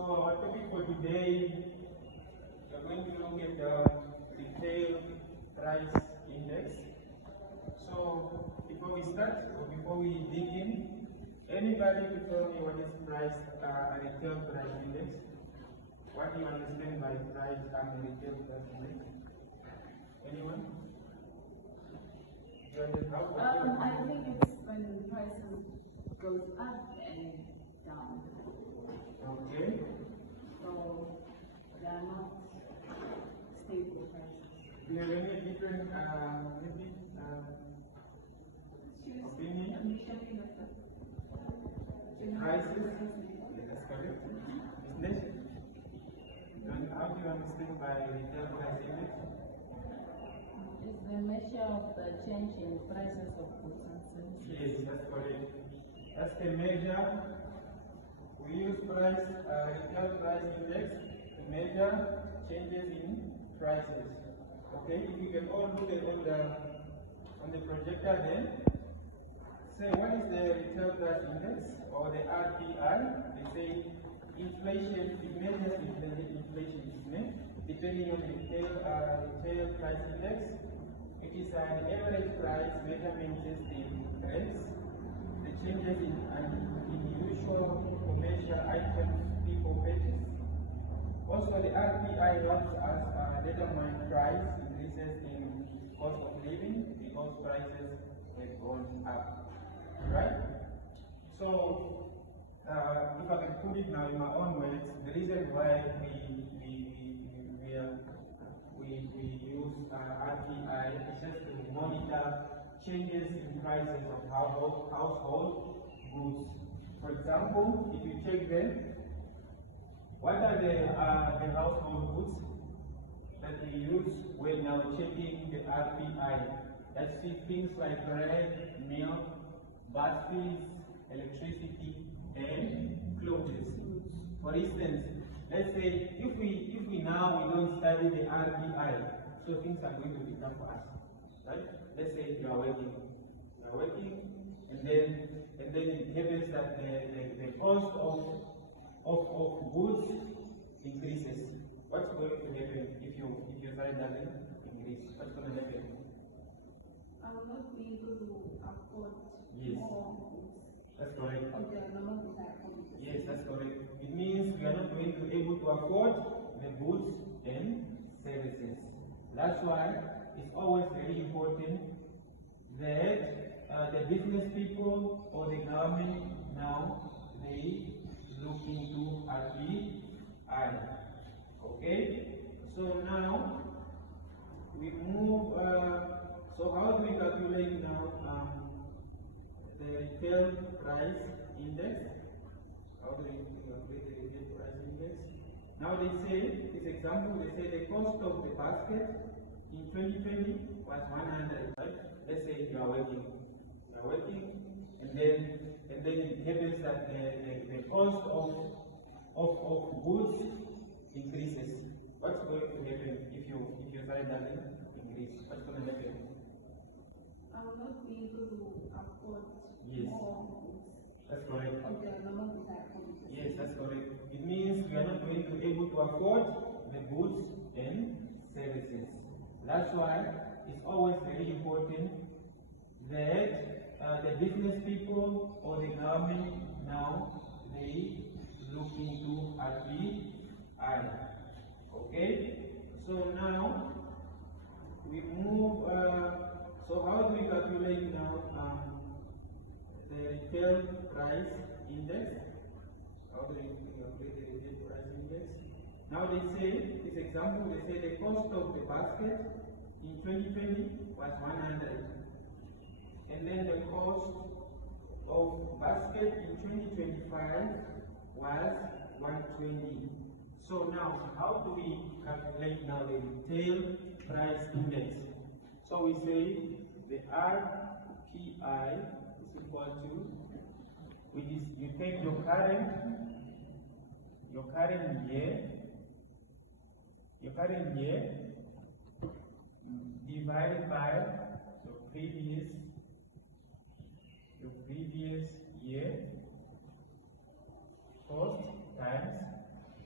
So our topic for today, we are going to look at the retail price index. So before we start, or before we dig in, anybody to tell me what is retail price index? What do you understand by price and retail price index? Anyone? I think it's when prices goes up and down. Okay. So they are not stable prices. Do you have any different opinion? Prices? Yeah, that's correct. Business? How do you understand by retail price index? It's the measure of the change in prices of goods and services. Yes, that's correct. That's the measure. We use retail price index to measure changes in prices. Okay, if you can all look at on the projector then, say what is the retail price index or the RPI? They say inflation, it measures inflation, isn't it? Depending on the retail price index, it is an average price measurement just in rents, the changes in unusual commercial items people purchase. Also, the RPI helps us determine price increases in cost of living because prices have gone up, right? So, if I can put it now in my own words, the reason why we use RPI is just to monitor changes in prices of household goods. For example, if you check them, what are the household goods that we use when now checking the RPI? That's things like bread, milk, bus fees, electricity, and clothes. For instance, let's say if we don't study the RPI, so things are going to be tough for us, right? Let's say you are working, and then it happens that the cost of goods increases. What's going to happen if your salary doesn't increase? What's going to happen? I will not be able to afford more goods. That's correct. Yes, that's correct. It means we are not going to be able to afford the goods and services. That's why it's always very important that the business people or the government now they look into RPI. Okay? So now we move. So how do we calculate now the retail price index? How do we calculate the retail price index? Now they say, this example, they say the cost of the basket in 2020 was 100, right? Let's say you are working, and then it happens that the cost of goods increases. What's going to happen if your salary doesn't increase? What's going to happen? I will not be able to afford more goods. That's correct. Yes, that's correct. It means we are not going to be able to afford the goods and services. That's why it's always very important that the business people or the government now they look into RPI. Okay? So now we move. So how do we calculate now the retail price index? How do we calculate the retail price index? Now they say, this example, they say the cost of the basket in 2020 was 100. And then the cost of basket in 2025 was 120. So now, how do we calculate now the retail price index? So we say the RPI is equal to, which is you take your current year divided by the previous year cost times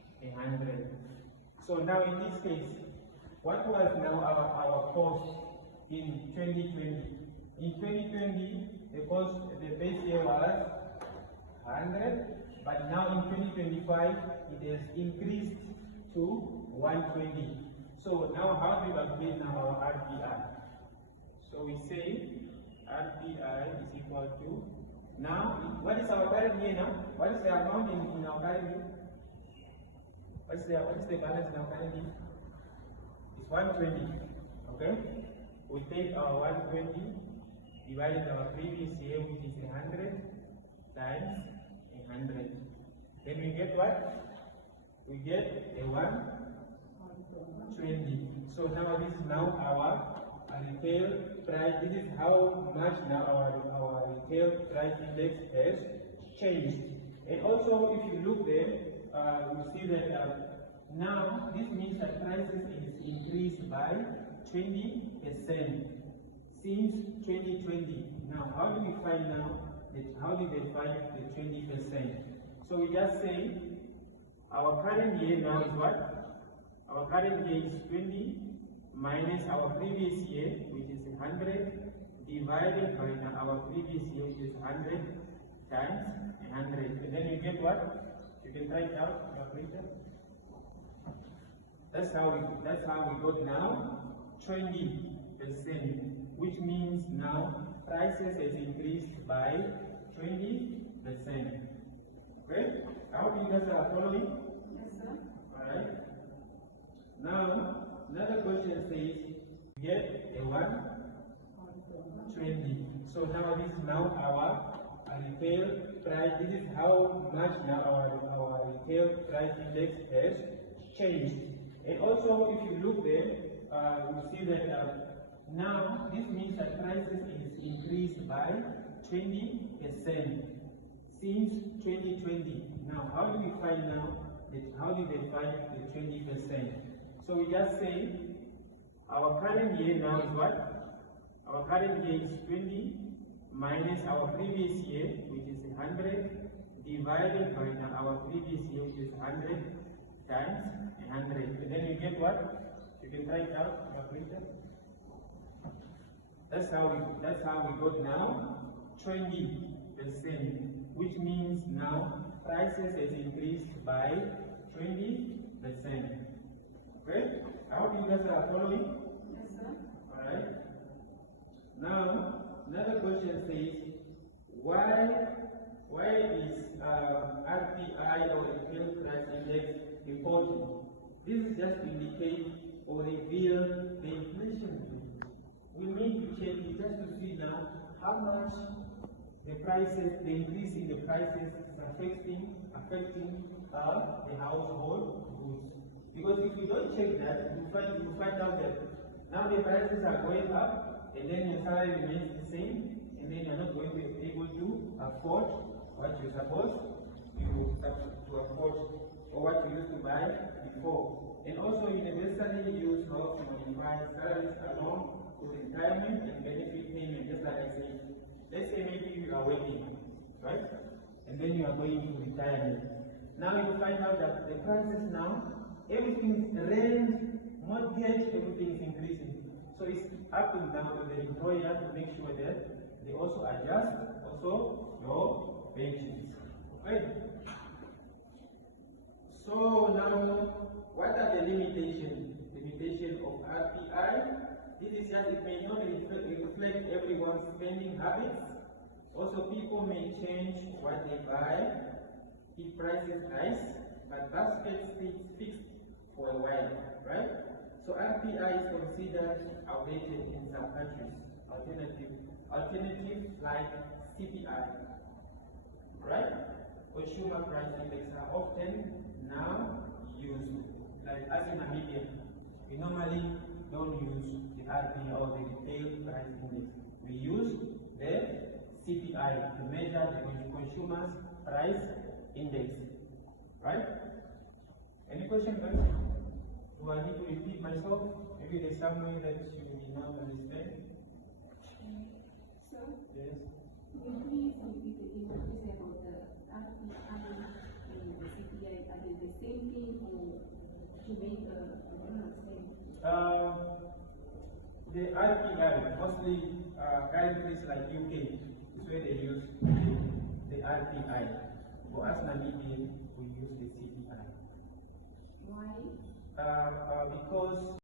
So now in this case, what was now our cost in 2020? In 2020, the base year was 100, but now in 2025, it has increased to 120. So now how do we calculate now our RPI? So we say RPI is equal to, now what is our current year now? What is the amount in our current year? What is the balance in our current year? It's 120. Okay? We take our 120 divided our previous year, which is 100 times 100. Then we get what? We get a 120. So now this is now our retail price. This is how much now our retail price index has changed. And also, if you look there, you see that now this means that prices is increased by 20% since 2020. Now, how do we find now that? How do they find the 20%? So we just say our current year now is what? Our current year is 20 minus our previous year, which is 100, divided by our previous year, which is 100 times 100. And then you get what? You can write it out later. That's how we got now 20%, which means now prices has increased by 20%. Okay? I hope you guys are following. Yes, sir. Alright. Now, another question says, get a 120. So now this is now our retail price. This is how much now our retail price index has changed. And also, if you look there, you see that now this means that prices is increased by 20% since 2020. Now, how do we find now that? How do they find the 20%? So we just say our current year now is what? Our current year is 20 minus our previous year, which is 100, divided by our previous year, which is 100 times 100. And then you get what? You can write out your printer. That's how we got now 20%, which means now prices has increased by 20%. Okay? I hope you guys are following. Yes, sir. Alright. Now, another question says, why is RPI or retail price index important? This is just to indicate or reveal the inflation rate. We need to check it just to see now how much the increase in the prices is affecting the household goods. Because if you don't check that, you find out that now the prices are going up, and then your salary remains the same, and then you're not going to be able to afford what you're supposed to afford or what you used to buy before. And also, universally used laws modify salaries along to retirement and benefit payment, just like I said. Let's say maybe you are working, right? And then you are going to retirement. Now you find out that the prices now, everything's rent, mortgage, everything is increasing. So it's up and down to the employer to make sure that they also adjust your pensions. Okay? So now, what are the limitations of RPI? This is just, it may not reflect everyone's spending habits. Also, people may change what they buy if prices rise, but baskets stay fixed for a while, right? So RPI is considered outdated in some countries. Alternatives like CPI, right? Consumer price index are often now used. Like as in Namibia, we normally don't use the RPI or the retail price index. We use the CPI to measure the consumer's price index, right? Any question, guys? Do I need to repeat myself? Maybe there's some way that you did not understand. Sir? Yes. Can you please repeat again what you said about the RPI and the CPI? Are they the same thing or to make I don't understand. The RPI, mostly countries like UK, is where they use the RPI. For us, Namibia, we use the CPI. Why? Because